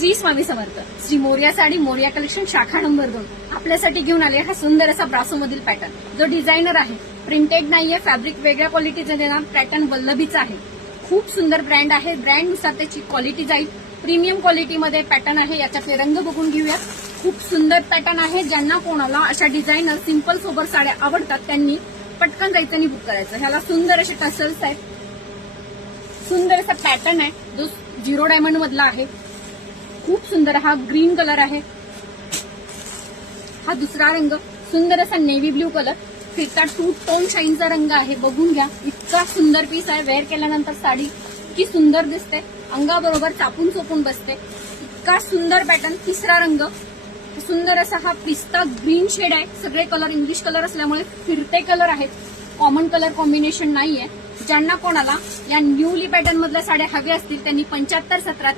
Shri Swami Samarth. Shri Morya sari Morya collection शाखा number 2 आपल्यासाठी घेऊन आले हा सुंदर असा ब्रासो मधील पॅटर्न जो डिझायनर आहे. प्रिंटेड नाहीये, फॅब्रिक वेगळ्या क्वालिटीचं देणार. पॅटर्न वल्लभीचा आहे. खूप सुंदर ब्रँड आहे. ब्रँडनुसार त्याची क्वालिटी जाईल. प्रीमियम क्वालिटीमध्ये पॅटर्न आहे. याचे रंग बघून घेऊया. खूप सुंदर पॅटर्न आहे. ज्यांना कोणाला अशा डिझायनर सिंपल सोबर साड्या आवडतात त्यांनी पटकन जायचं आणि बुक करायचं. ह्याला सुंदर असे टसल्स आहेत. सुंदर असा पॅटर्न आहे जो 0 डायमंड मधला आहे. खूप सुंदर हा ग्रीन कलर आहे. हा दुसरा रंग सुंदर असा नेव्ही ब्ल्यू कलर. फिरता 2 टोन शाईनचा रंग आहे. बघून घ्या. इतका सुंदर पीस आहे. वेअर केल्यानंतर साडी इतकी सुंदर दिसते. अंगाबरोबर चापून चोपून बसते. इतका सुंदर पॅटर्न. तिसरा रंग सुंदर असा हा पिस्ता ग्रीन शेड आहे. सगळे कलर इंग्लिश कलर असल्यामुळे फिरते कलर आहेत. कॉमन कलर कॉम्बिनेशन नाहीये. ज्यांना कोणाला या न्यूली पॅटर्न मधल्या साड्या हव्या असतील त्यांनी 75 17